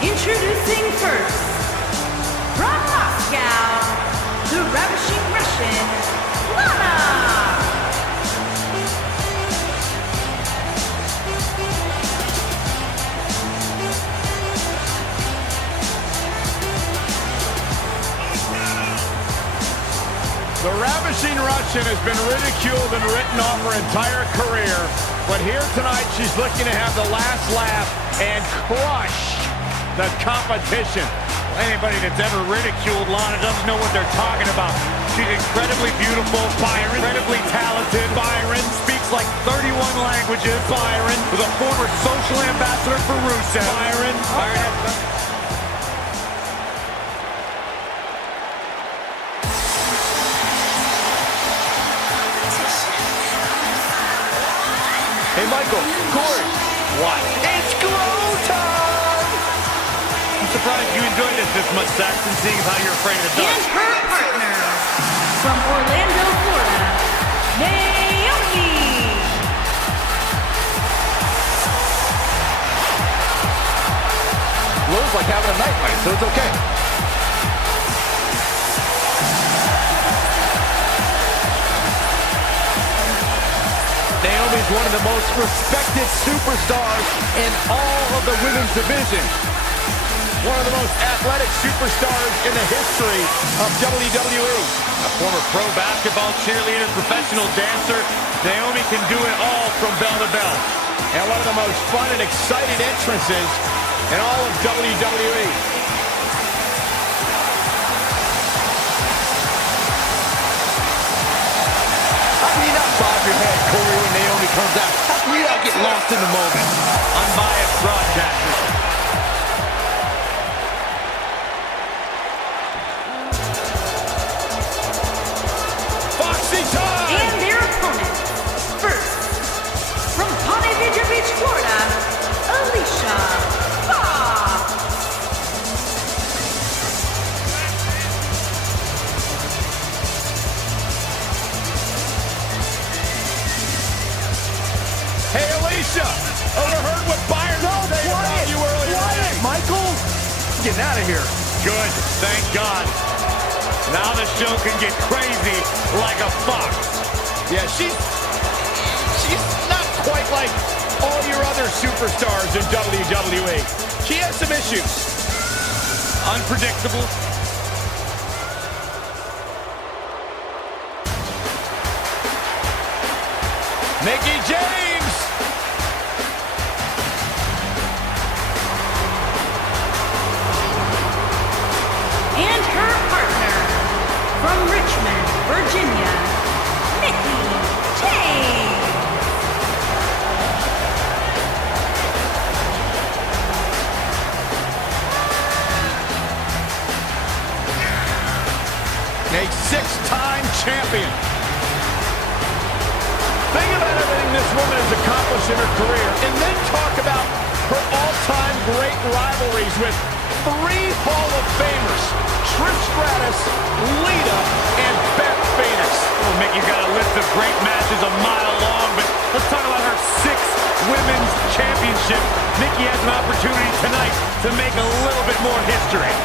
Introducing first, from Moscow, the ravishing Russian, Lana. The ravishing Russian has been ridiculed and written off her entire career, but here tonight she's looking to have the last laugh and crush the competition. Anybody that's ever ridiculed Lana doesn't know what they're talking about. She's incredibly beautiful, Byron, incredibly talented. Byron speaks like 31 languages. Byron was a former social ambassador for Rusev. Byron. Hey, Michael, Corey. What? It's glow time! I'm surprised you enjoyed this much, Saxton, seeing how you're afraid of the dark. And her partner, from Orlando, Florida, Naomi. Looks like having a nightmare, so it's okay. Naomi's one of the most respected superstars in all of the women's division. One of the most athletic superstars in the history of WWE. A former pro basketball cheerleader, professional dancer, Naomi can do it all from bell to bell. And one of the most fun and exciting entrances in all of WWE. How can you not bob your head, Corey, when Naomi comes out? How can you not get lost in the moment? Unbiased broadcaster. And their opponent, first, from Ponte Vedra Beach, Florida, Alicia Fox. Hey, Alicia! Overheard what Byron said about you earlier today. Michael! Getting out of here. Good, thank God. Now the show can get crazy like a fox. Yeah, she's not quite like all your other superstars in WWE. She has some issues. Unpredictable. Mickie James. And her partner, from Richmond, Virginia, Mickie James. A six-time champion. Think about everything this woman has accomplished in her career, and then talk about her all-time great rivalries with 3 Hall of Famers: Trish Stratus, Lita, and Beth Phoenix. Well, Mickey's got a list of great matches a mile long, but let's talk about her 6th Women's Championship. Mickie has an opportunity tonight to make a little bit more history.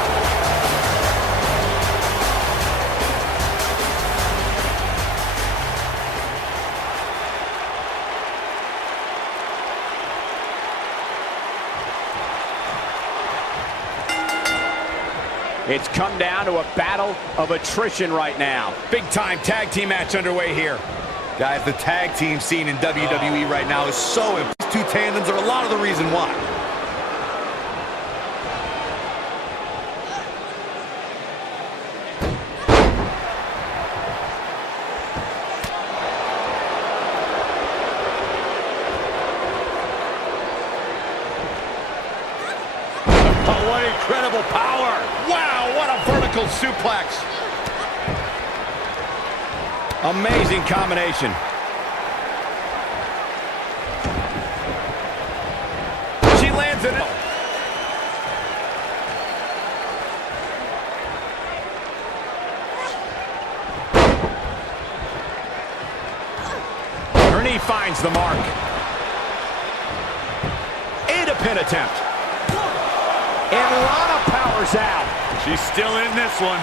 It's come down to a battle of attrition right now. Big-time tag team match underway here. Guys, the tag team scene in WWE right now is so important. These 2 tandems are a lot of the reason why. Oh, what incredible power. Wow, what a vertical suplex. Amazing combination. She lands it. Her knee finds the mark. And a pin attempt. And Lana powers out. She's still in this one.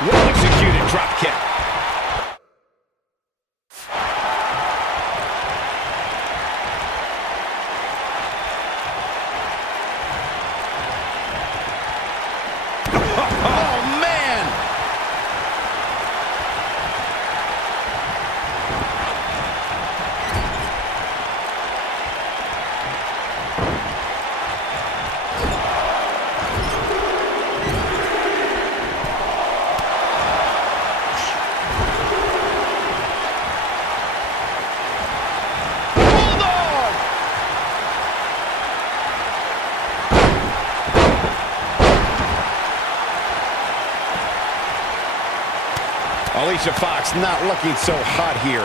Well-executed drop kick. Oh, man! Alicia Fox not looking so hot here.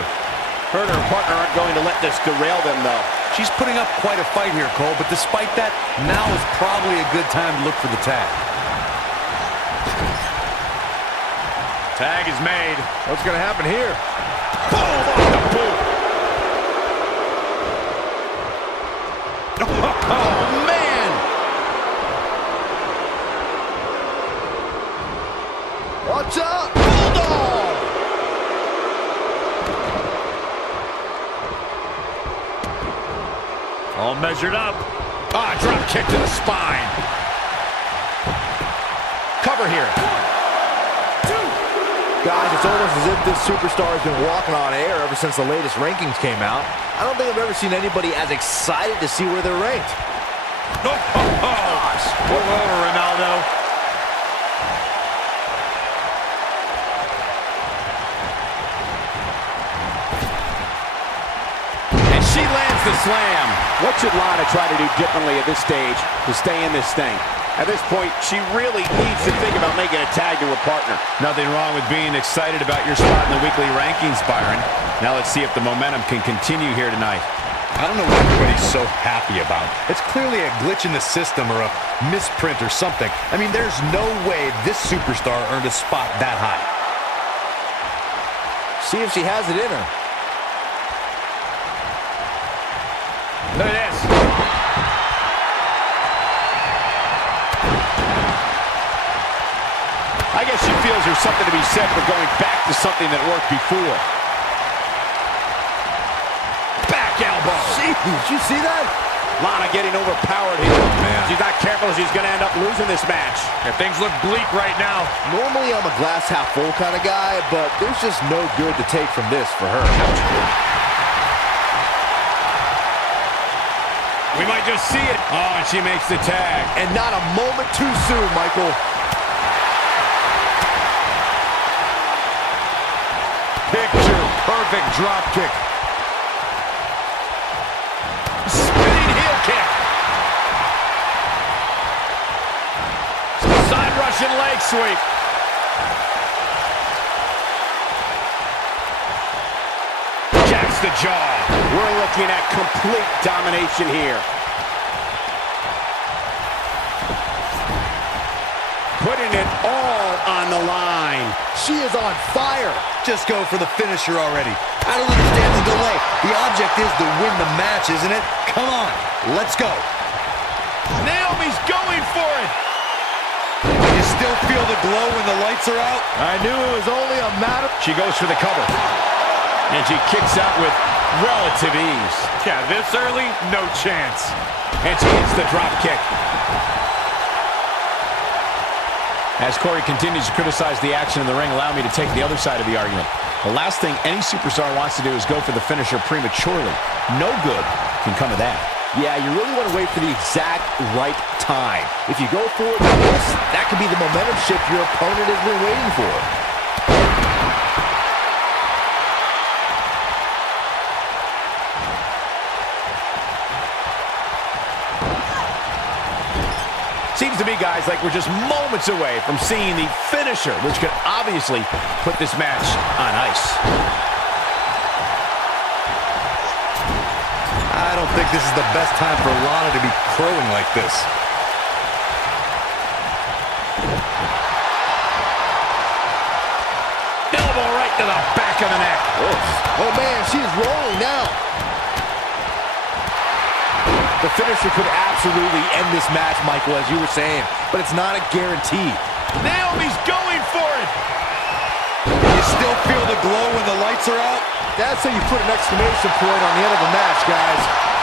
Her and her partner aren't going to let this derail them, though. She's putting up quite a fight here, Cole, but despite that, now is probably a good time to look for the tag. Tag is made. What's going to happen here? Boom! Off the boot! Oh, man! Watch out! Bulldog! All measured up. Ah, drop kick to the spine. Cover here. 1, 2. Guys, it's almost as if this superstar has been walking on air ever since the latest rankings came out. I don't think I've ever seen anybody as excited to see where they're ranked. Oh, gosh. Pull over, Ronaldo. And she lands the slam. What should Lana try to do differently at this stage to stay in this thing? At this point, she really needs to think about making a tag to her partner. Nothing wrong with being excited about your spot in the weekly rankings, Byron. Now let's see if the momentum can continue here tonight. I don't know what everybody's so happy about. It's clearly a glitch in the system or a misprint or something. I mean, there's no way this superstar earned a spot that high. See if she has it in her. Look at this. I guess she feels there's something to be said for going back to something that worked before. Back elbow. Jeez, did you see that? Lana getting overpowered here. Man. She's not careful, she's going to end up losing this match. Yeah, things look bleak right now. Normally I'm a glass half full kind of guy, but there's just no good to take from this for her. We might just see it. Oh, and she makes the tag. And not a moment too soon, Michael. Picture perfect drop kick. Spinning heel kick. Side Russian leg sweep. Jacks the jaw. We're looking at complete domination here. Putting it all on the line. She is on fire. Just go for the finisher already. I don't understand the delay. The object is to win the match, isn't it? Come on, let's go. Naomi's going for it. You still feel the glow when the lights are out? I knew it was only a matter. She goes for the cover. And she kicks out with relative ease. Yeah, this early, no chance. And she hits the drop kick. As Corey continues to criticize the action in the ring, allow me to take the other side of the argument. The last thing any superstar wants to do is go for the finisher prematurely. No good can come of that. Yeah, you really want to wait for the exact right time. If you go for it like this, that could be the momentum shift your opponent has been waiting for. Seems to me, guys, like we're just moments away from seeing the finisher, which could obviously put this match on ice. I don't think this is the best time for Lana to be crowing like this. Elbow right to the back of the neck. Oh man, she's rolling now. finisher could absolutely end this match, Michael, as you were saying, but it's not a guarantee. Naomi's going for it. You still feel the glow when the lights are out? That's how you put an exclamation point on the end of a match, guys.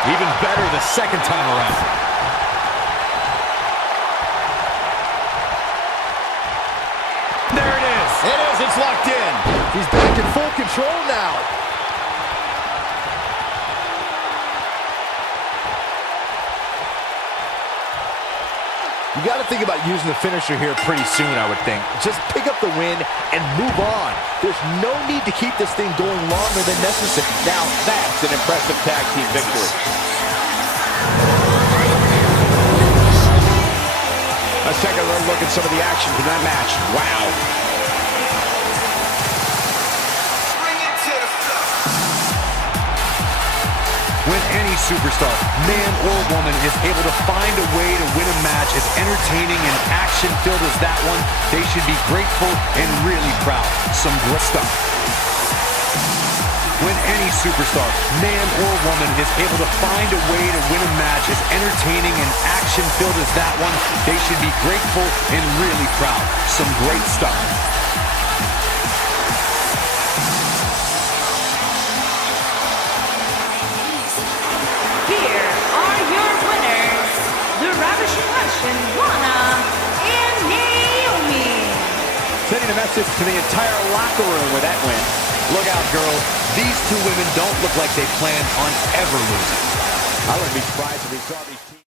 Even better the second time around. There it is. It is. It's locked in. He's back in full control now. You got to think about using the finisher here pretty soon, I would think. Just pick up the win and move on. There's no need to keep this thing going longer than necessary. Now that's an impressive tag team victory. Let's take a look at some of the action from that match. Wow. When any superstar, man or woman, is able to find a way to win a match as entertaining and action-filled as that one, they should be grateful and really proud. Some great stuff. When any superstar, man or woman, is able to find a way to win a match as entertaining and action-filled as that one, they should be grateful and really proud. Some great stuff. Here are your winners, the Ravishing Russian, Lana and Naomi. Sending a message to the entire locker room with that win. Look out, girls. These two women don't look like they plan on ever losing. I wouldn't be surprised if we saw these teams.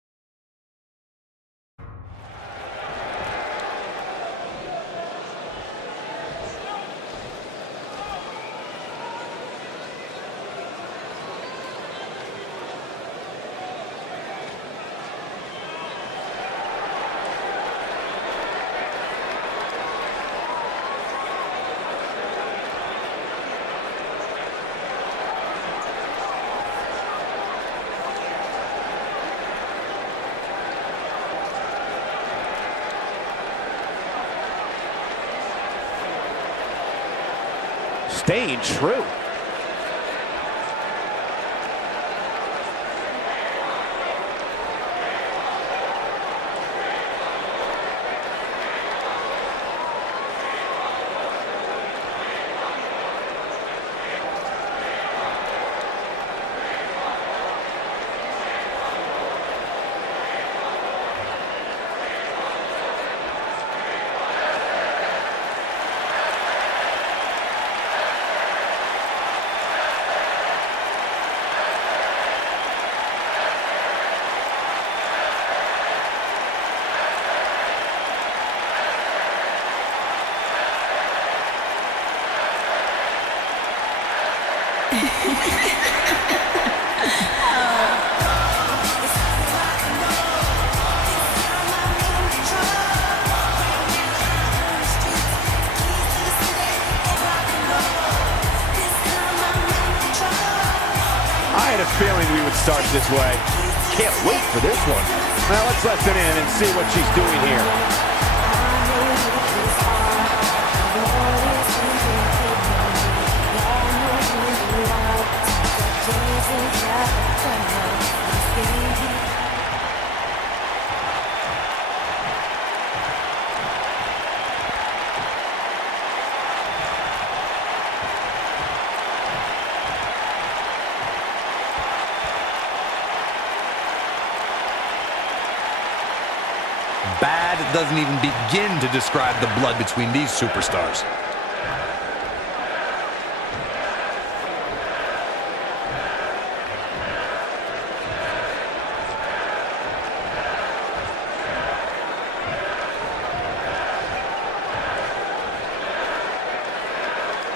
Staying true. I had a feeling we would start this way. Can't wait for this one. Now let's listen in and see what she's doing here. Bad doesn't even begin to describe the blood between these superstars.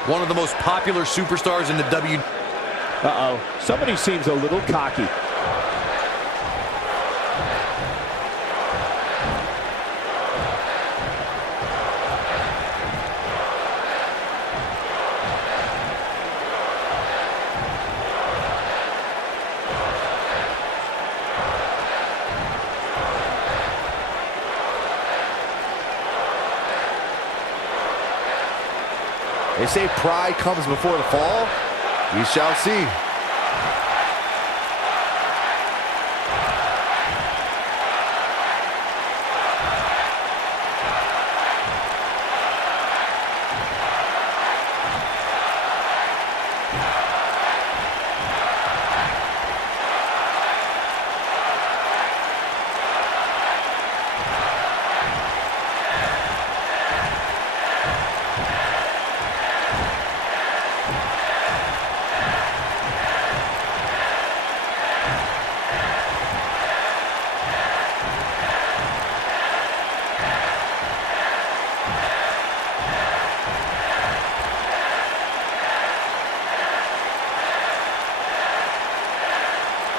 One of the most popular superstars in the WWE. Uh-oh. Somebody seems a little cocky. They say pride comes before the fall. We shall see.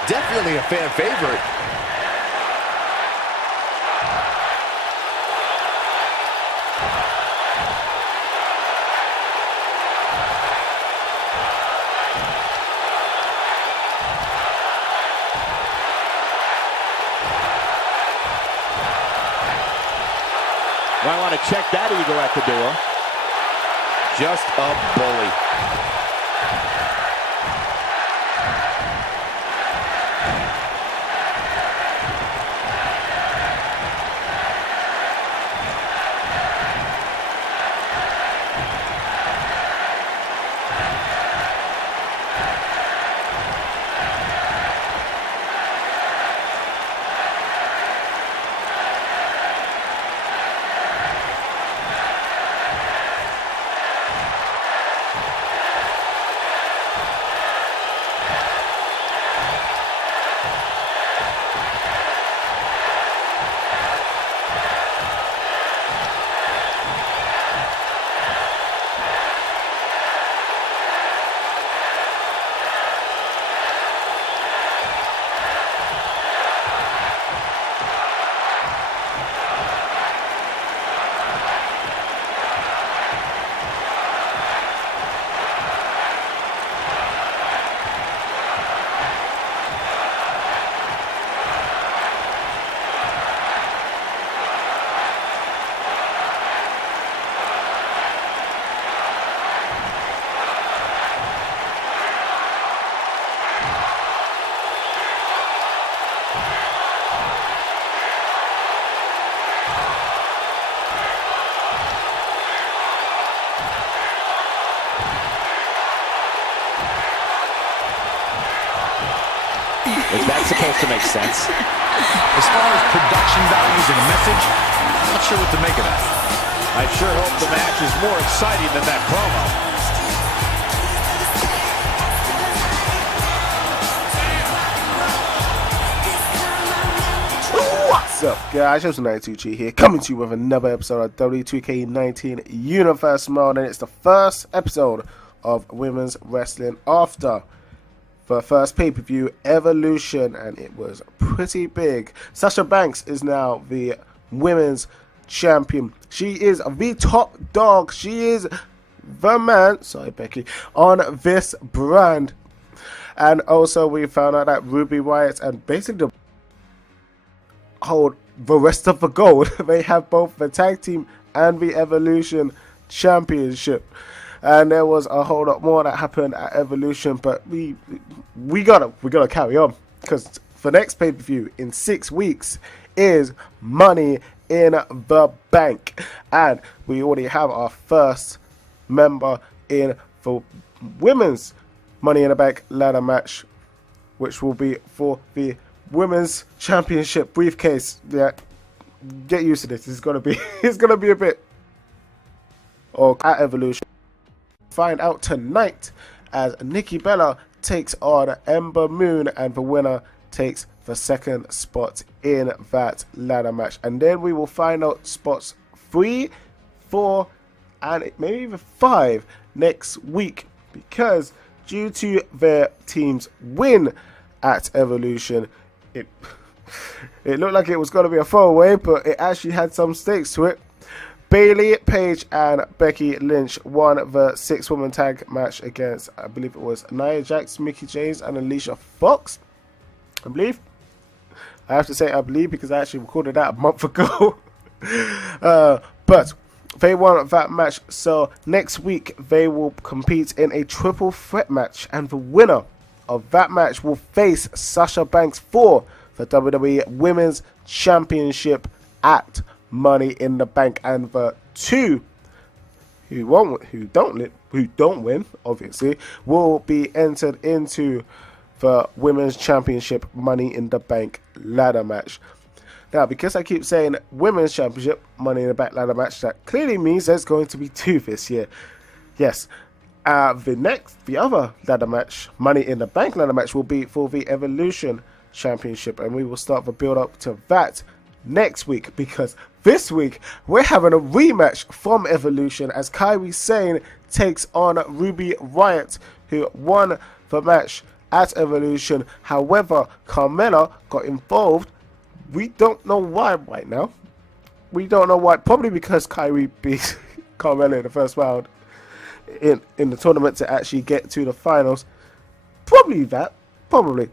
Definitely a fan favorite. Might want to check that ego at the door. Just a bully. Is that supposed to make sense? As far as production values and a message, I'm not sure what to make of that. I sure hope the match is more exciting than that promo. What's up, guys? Joseph 92G here, coming to you with another episode of W2K19 Universe Mode, and it's the first episode of Women's Wrestling after the first pay-per-view, Evolution, and it was pretty big. Sasha Banks is now the Women's Champion. She is the top dog. She is the man, sorry Becky, on this brand. And also we found out that Ruby Riott and basically hold the rest of the gold. They have both the tag team and the Evolution Championship. And there was a whole lot more that happened at Evolution, but we gotta carry on, because the next pay-per-view in 6 weeks is Money in the Bank, and we already have our first member in the women's Money in the Bank ladder match, which will be for the Women's Championship briefcase. Yeah, get used to this. It's gonna be a bit at Evolution. Find out tonight as Nikki Bella takes on Ember Moon, and the winner takes the second spot in that ladder match. And then we will find out spots 3, 4, and maybe even 5 next week, because due to their team's win at Evolution, it looked like it was going to be a throwaway, but it actually had some stakes to it. Bayley, Paige, and Becky Lynch won the 6-woman tag match against, I believe it was Nia Jax, Mickie James, and Alicia Fox. I believe. I have to say I believe, because I actually recorded that a month ago. But they won that match. So next week they will compete in a triple threat match, and the winner of that match will face Sasha Banks for the WWE Women's Championship at Money in the Bank. And the two who don't win, obviously, will be entered into the Women's Championship Money in the Bank ladder match. Now, because I keep saying Women's Championship Money in the Bank ladder match, that clearly means there's going to be 2 this year. Yes. The other ladder match, Money in the Bank ladder match, will be for the Evolution Championship, and we will start the build up to that next week, because this week we're having a rematch from Evolution as Kairi Sane takes on Ruby Riott, who won the match at Evolution. However, Carmella got involved. We don't know why right now. We don't know why. Probably because Kyrie beat Carmella in the first round in the tournament to actually get to the finals. Probably that. Probably.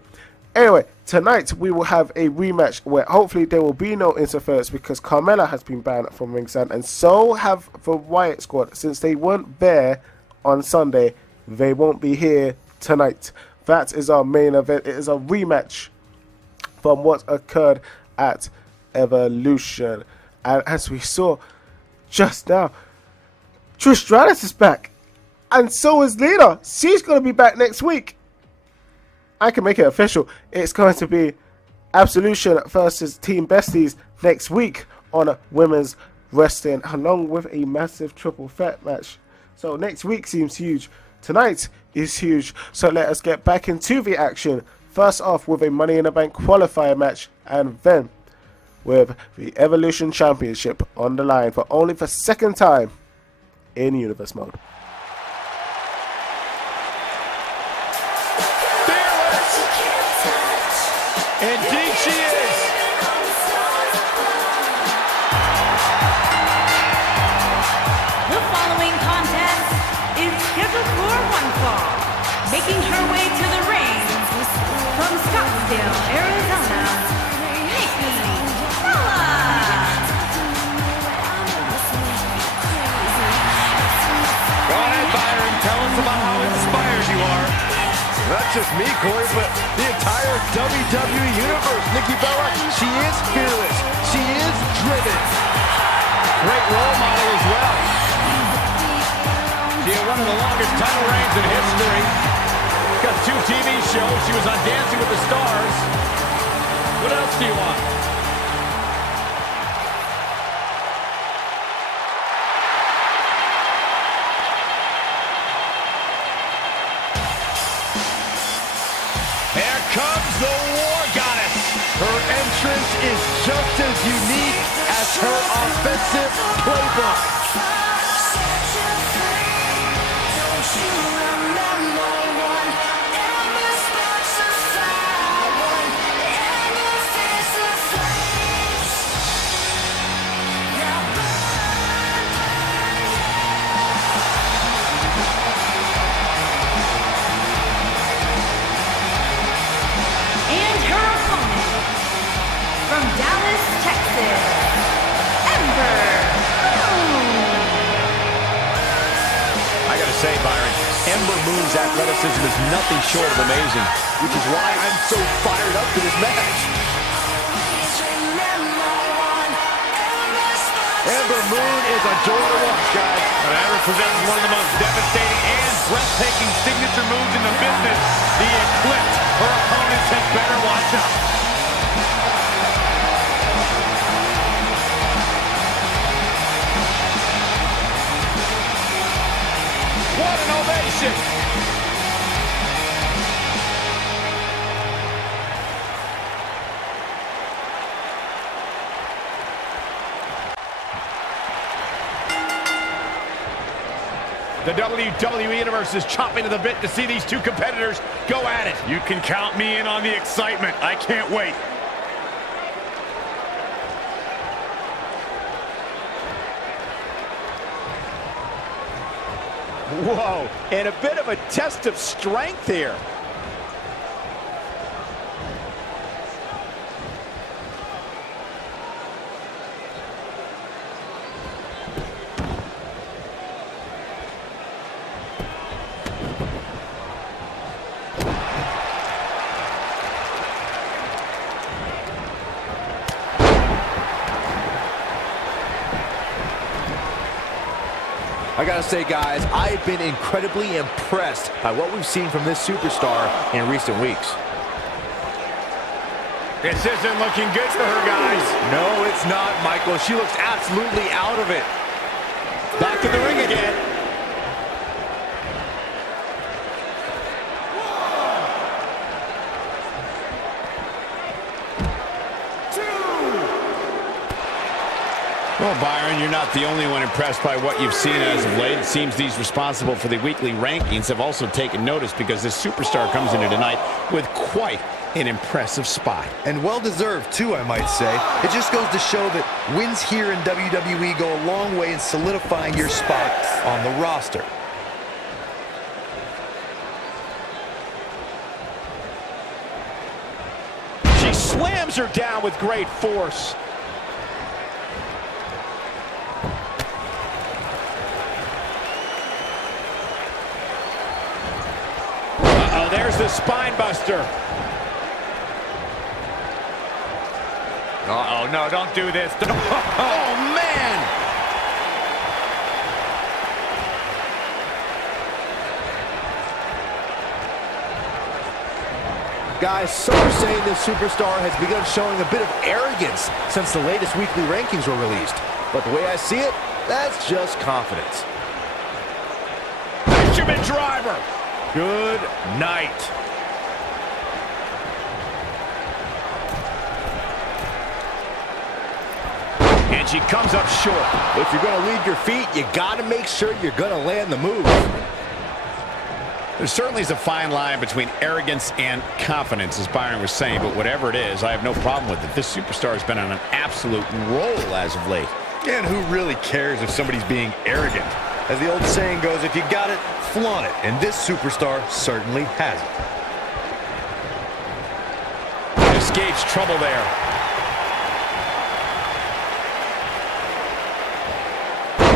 Anyway, tonight we will have a rematch where hopefully there will be no interference because Carmella has been banned from ringside, and so have the Riot Squad. Since they weren't there on Sunday, they won't be here tonight. That is our main event. It is a rematch from what occurred at Evolution. And as we saw just now, Trish Stratus is back. And so is Lita. She's going to be back next week. I can make it official. It's going to be Absolution versus Team Besties next week on Women's Wrestling, along with a massive triple threat match. So next week seems huge. Tonight is huge. So let us get back into the action. First off with a Money in the Bank qualifier match, and then with the Evolution Championship on the line for only the second time in Universe Mode. Indeed she is. The following contest is scheduled for one fall. Making her way to the ring from Scottsdale, Arizona, Nikki Bella. Go ahead, Byron. Tell us about how inspired you are. Not just me, Corey, but the entire WWE Universe. Nikki Bella, she is fearless. She is driven. Great role model as well. She had one of the longest title reigns in history. Got 2 TV shows. She was on Dancing with the Stars. What else do you want? Here comes the War Goddess. Her entrance is just as unique as her offensive playbook. And her opponent from Dallas, Texas, Ember Moon. I gotta say, Byron, Ember Moon's athleticism is nothing short of amazing, Which is why I'm so fired up for this match. Ember Moon is a joy to watch, guys. But Ember possesses one of the most devastating and breathtaking signature moves in the business. The Eclipse. Her opponents had better watch out. What an ovation! The WWE Universe is chopping to the bit to see these two competitors go at it. You can count me in on the excitement. I can't wait. Whoa, and a bit of a test of strength here. I gotta say, guys, I've been incredibly impressed by what we've seen from this superstar in recent weeks. This isn't looking good for her, guys. No, it's not, Michael. She looks absolutely out of it. Back to the ring again. Well, Byron, you're not the only one impressed by what you've seen as of late. It seems these responsible for the weekly rankings have also taken notice because this superstar comes into tonight with quite an impressive spot. And well-deserved, too, I might say. It just goes to show that wins here in WWE go a long way in solidifying your spot on the roster. She slams her down with great force. Uh-oh, there's the spine buster. Uh-oh, no, don't do this. Oh, man! Guys, some are saying this superstar has begun showing a bit of arrogance since the latest weekly rankings were released. But the way I see it, that's just confidence. Fisherman driver. Good night. And she comes up short. If you're going to leave your feet, you got to make sure you're going to land the move. There certainly is a fine line between arrogance and confidence, as Byron was saying, but whatever it is, I have no problem with it. This superstar has been on an absolute roll as of late. And who really cares if somebody's being arrogant? As the old saying goes, if you got it, flaunt it. And this superstar certainly has it. Escapes trouble there.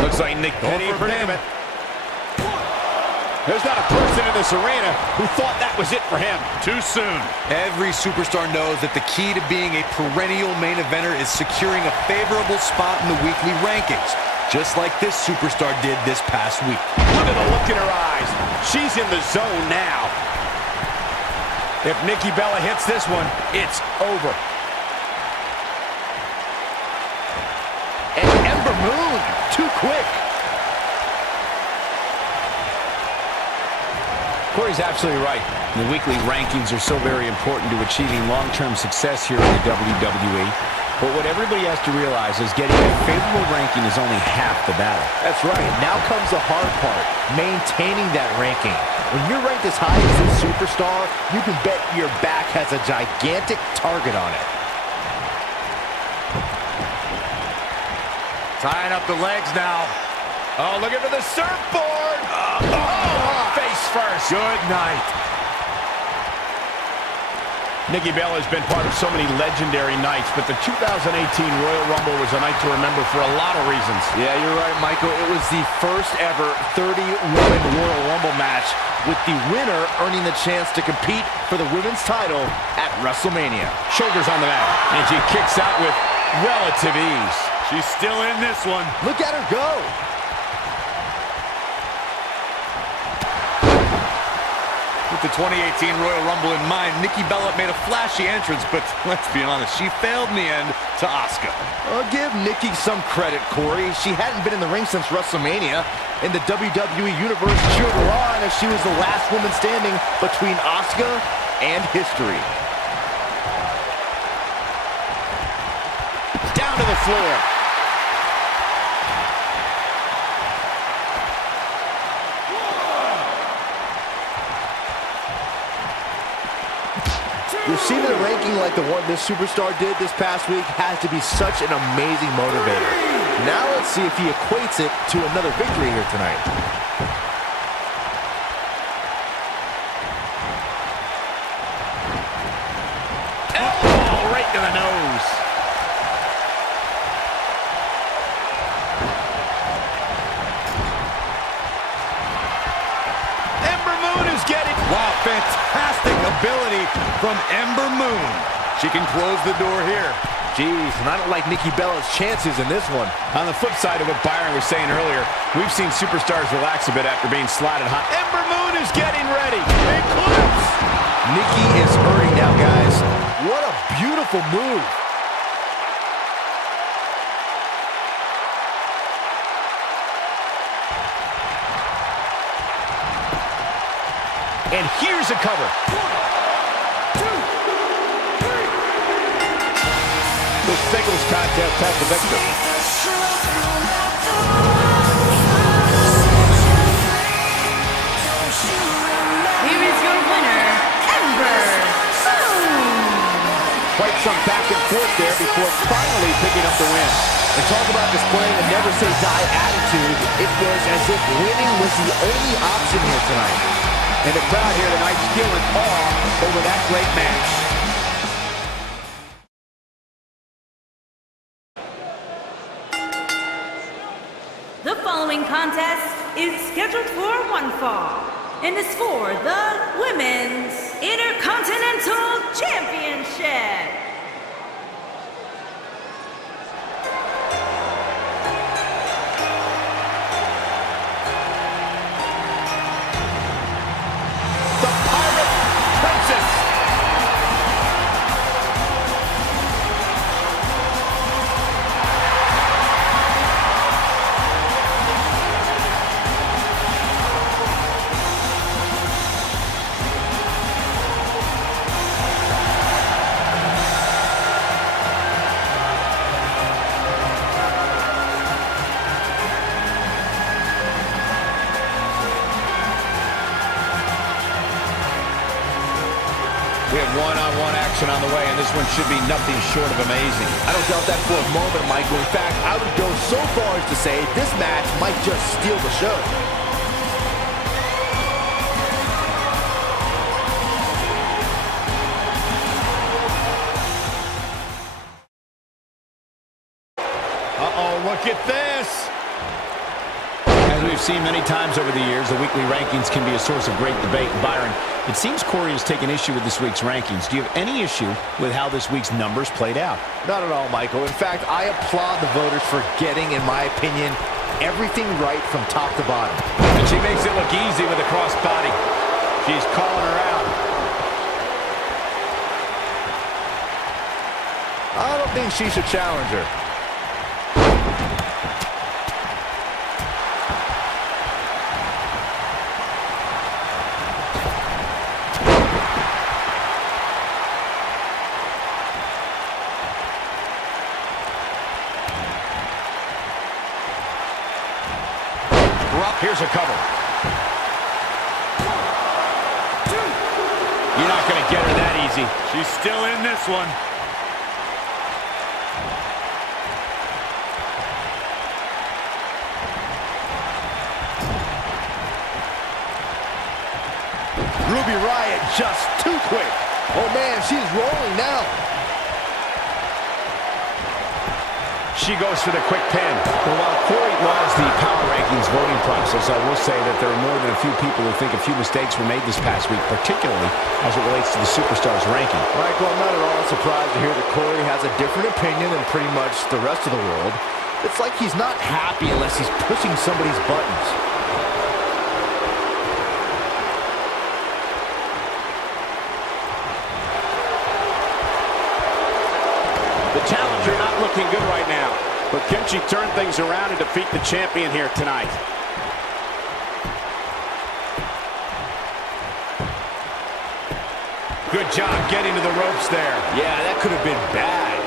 Looks like Nick Penny predicament. There's not a person in this arena who thought that was it for him. Too soon. Every superstar knows that the key to being a perennial main eventer is securing a favorable spot in the weekly rankings, just like this superstar did this past week. Look at the look in her eyes. She's in the zone now. If Nikki Bella hits this one, it's over. And Ember Moon, too quick. Corey's absolutely right. The weekly rankings are so very important to achieving long-term success here in the WWE. But what everybody has to realize is getting a favorable ranking is only half the battle. That's right. Now comes the hard part, maintaining that ranking. When you're ranked as high as this superstar, you can bet your back has a gigantic target on it. Tying up the legs now. Oh, looking for the surfboard. Face first. Good night. Nikki Bella has been part of so many legendary nights, but the 2018 Royal Rumble was a night to remember for a lot of reasons. Yeah, you're right, Michael. It was the first ever 30-woman Royal Rumble match, with the winner earning the chance to compete for the women's title at WrestleMania. Shoulders on the mat, and she kicks out with relative ease. She's still in this one. Look at her go. With the 2018 Royal Rumble in mind, Nikki Bella made a flashy entrance, but let's be honest, she failed in the end to Asuka. Well, give Nikki some credit, Corey. She hadn't been in the ring since WrestleMania. In the WWE Universe cheered her on as she was the last woman standing between Asuka and history. Down to the floor. Receiving a ranking like the one this superstar did this past week has to be such an amazing motivator. Now let's see if he equates it to another victory here tonight. Oh, right to the nose. Ember Moon is getting... Wow, fantastic ability from Ember Moon. She can close the door here. Jeez, and I don't like Nikki Bella's chances in this one. On the flip side of what Byron was saying earlier, we've seen superstars relax a bit after being slotted hot. Ember Moon is getting ready. Eclipse. Nikki is hurting now, guys. What a beautiful move. And here's a cover. this singles contest has the victor. Here is your winner, Ember Moon. Quite some back and forth there before finally picking up the win. And talk about displaying a never-say-die attitude. It was as if winning was the only option here tonight. And the crowd here tonight still in awe over that great match. The following contest is scheduled for one fall and is for the Women's Intercontinental Championship. We have one-on-one action on the way, and this one should be nothing short of amazing. I don't doubt that for a moment, Michael. In fact, I would go so far as to say this match might just steal the show. Uh-oh, look at this! As we've seen many times over the years, the weekly rankings can be a source of great debate. Byron, it seems Corey has taken issue with this week's rankings. Do you have any issue with how this week's numbers played out? Not at all, Michael. In fact, I applaud the voters for getting, in my opinion, everything right from top to bottom. And she makes it look easy with a crossbody. She's calling her out. I don't think she should challenge her. Here's a cover. You're not going to get her that easy. She's still in this one. Ruby Riott just too quick. Oh man, she's rolling now. She goes for the quick pin. Well, while Corey loves the power rankings voting process, I will say that there are more than a few people who think a few mistakes were made this past week, particularly as it relates to the Superstars ranking. Michael, I'm not at all surprised to hear that Corey has a different opinion than pretty much the rest of the world. It's like he's not happy unless he's pushing somebody's buttons. The challenger not looking good right now. But can she turn things around and defeat the champion here tonight? Good job getting to the ropes there. Yeah, that could have been bad.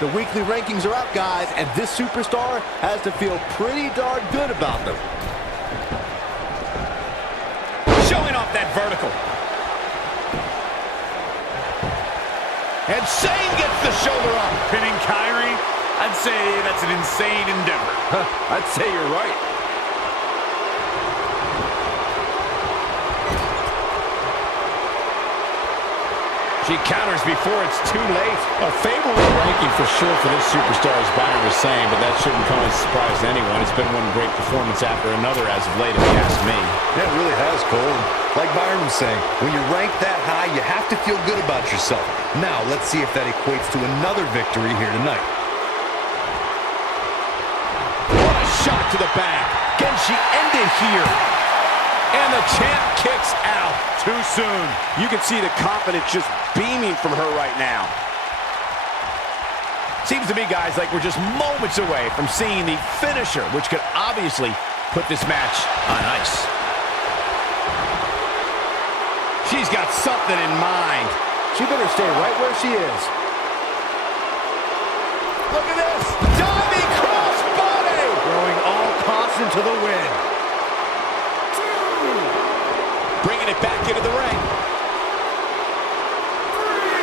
The weekly rankings are out, guys, and this superstar has to feel pretty darn good about them. Showing off that vertical. And Shane gets the shoulder up. Pinning Kyrie? I'd say that's an insane endeavor. I'd say you're right. She counters before it's too late. A favorable ranking for sure for this superstar, as Byron was saying, but that shouldn't come as a surprise to anyone. It's been one great performance after another as of late, if you ask me. Yeah, it really has, Cole. Like Byron was saying, when you rank that high, you have to feel good about yourself. Now, let's see if that equates to another victory here tonight. What a shot to the back. Can she end it here? And the champ kicks out. Too soon. You can see the confidence just beaming from her right now. Seems to me, guys, like we're just moments away from seeing the finisher, which could obviously put this match on ice. She's got something in mind. She better stay right where she is. Look at this. Diving crossbody. Throwing all caution to the wind. Bringing it back into the ring.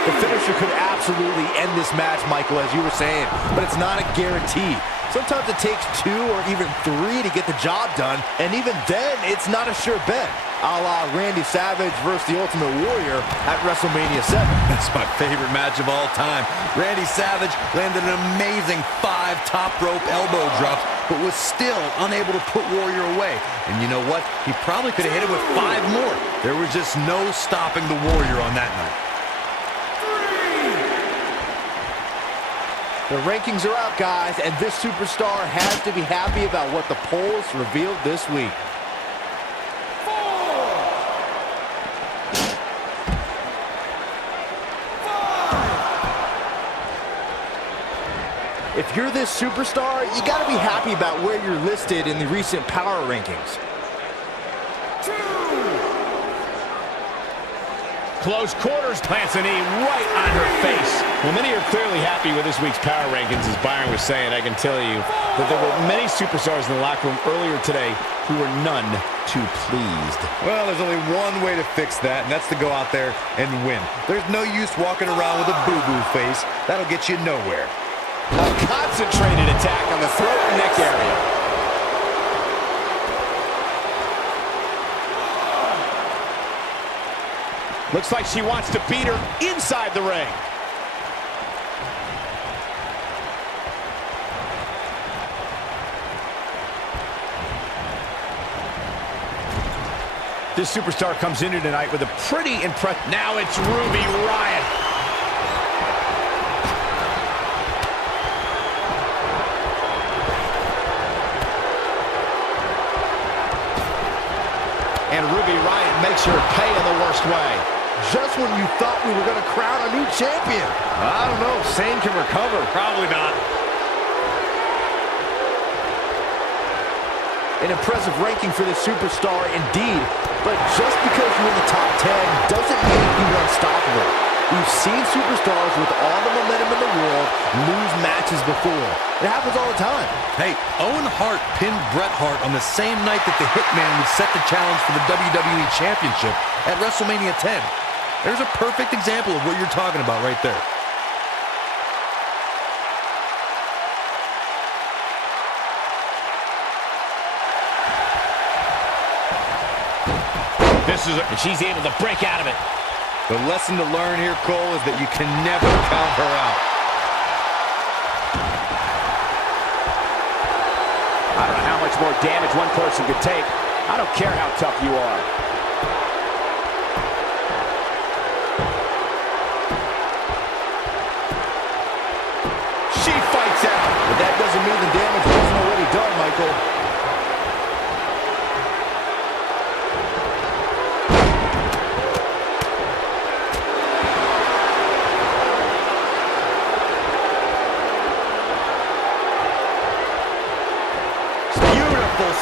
The finisher could absolutely end this match, Michael, as you were saying, but it's not a guarantee. Sometimes it takes 2 or even 3 to get the job done, and even then, it's not a sure bet. A la Randy Savage versus the Ultimate Warrior at WrestleMania 7. That's my favorite match of all time. Randy Savage landed an amazing 5 top rope elbow drops, but was still unable to put Warrior away. And you know what? He probably could have hit it with 5 more. There was just no stopping the Warrior on that night. The rankings are out, guys, and this superstar has to be happy about what the polls revealed this week. If you're this superstar, you got to be happy about where you're listed in the recent power rankings. Close quarters, plants a knee right on her face. Well, many are clearly happy with this week's power rankings, as Byron was saying. I can tell you that there were many superstars in the locker room earlier today who were none too pleased. Well, there's only one way to fix that, and that's to go out there and win. There's no use walking around with a boo-boo face. That'll get you nowhere. A concentrated attack on the throat and neck area. Looks like she wants to beat her inside the ring. This superstar comes in here tonight with a pretty impressive... Now it's Ruby Riott. And Ruby Riott makes her pay in the worst way. Just when you thought we were going to crown a new champion. I don't know. Sane can recover. Probably not. An impressive ranking for this superstar indeed, but just because you're in the top 10 doesn't make you unstoppable. We've seen superstars with all the momentum in the world lose matches before. It happens all the time. Hey, Owen Hart pinned Bret Hart on the same night that the Hitman would set the challenge for the WWE Championship at WrestleMania 10. There's a perfect example of what you're talking about right there. And she's able to break out of it. The lesson to learn here, Cole, is that you can never count her out. I don't know how much more damage one person could take. I don't care how tough you are. She fights out. But that doesn't mean the damage wasn't already done, Michael.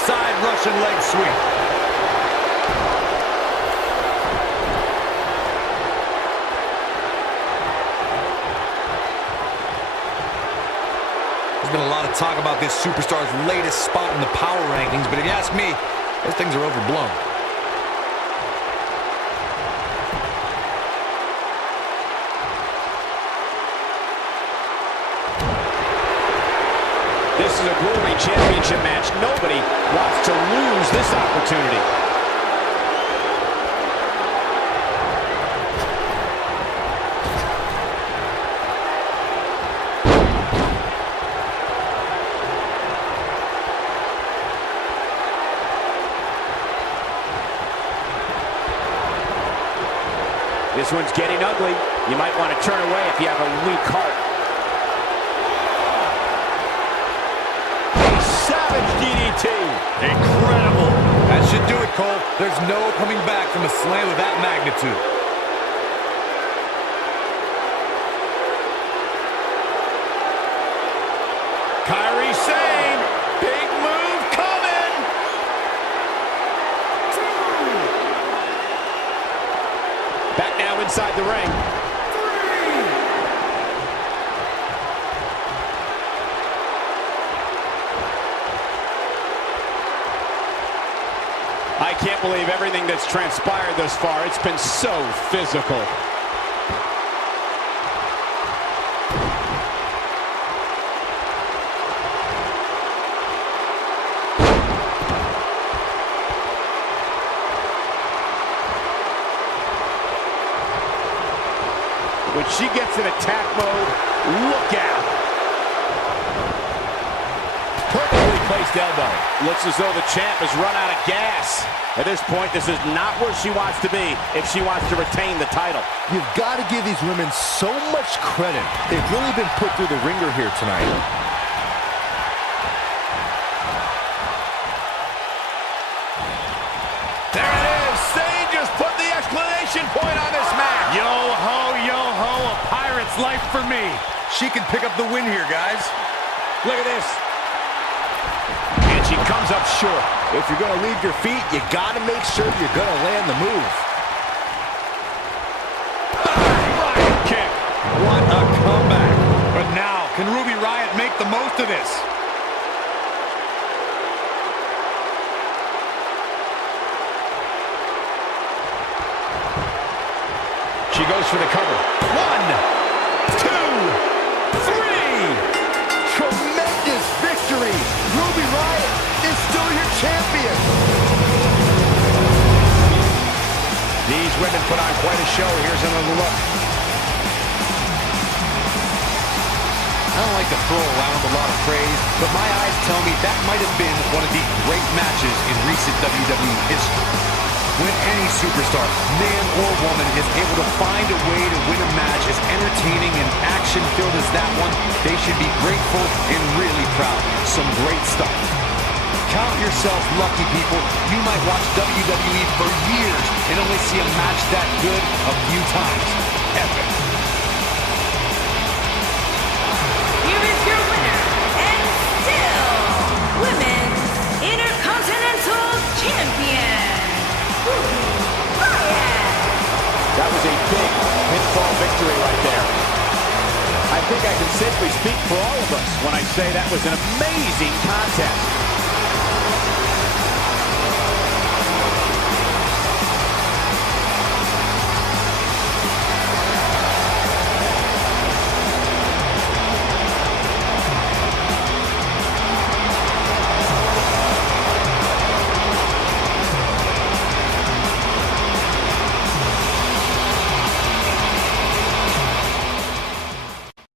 Side Russian leg sweep. There's been a lot of talk about this superstar's latest spot in the power rankings, but if you ask me, those things are overblown. This is a grueling championship match. Nobody wants to lose this opportunity. This one's getting ugly. You might want to turn away if you have a weak heart. DDT. Incredible. That should do it, Cole. There's no coming back from a slam of that magnitude. Kairi Sane. Big move coming. 2. inside the ring. I can't believe everything that's transpired thus far. It's been so physical. When she gets in attack mode, look out. Perfectly placed elbow. Looks as though the champ has run out of gas. At this point, this is not where she wants to be if she wants to retain the title. You've got to give these women so much credit. They've really been put through the ringer here tonight. There it is. Sane just put the exclamation point on this match. Yo ho, a pirate's life for me. She can pick up the win here, guys. Look at this. And she comes up short. If you're going to leave your feet, you got to make sure you're going to land the move. Riot kick. What a comeback. But now, can Ruby Riott make the most of this? She goes for the cover. 1, 2, 3. Tremendous victory. Ruby Riott is still your champion. These women put on quite a show. Here's another look. I don't like to throw around a lot of praise, but my eyes tell me that might have been one of the great matches in recent WWE history. When any superstar, man or woman, is able to find a way to win a match as entertaining and action-filled as that one, they should be grateful and really proud. Some great stuff. Count yourself lucky, people. You might watch WWE for years and only see a match that good a few times. Epic. Here is your winner, and still Women's Intercontinental Champion, Ruby Riott. That was a big pinfall victory right there. I think I can safely speak for all of us when I say that was an amazing contest.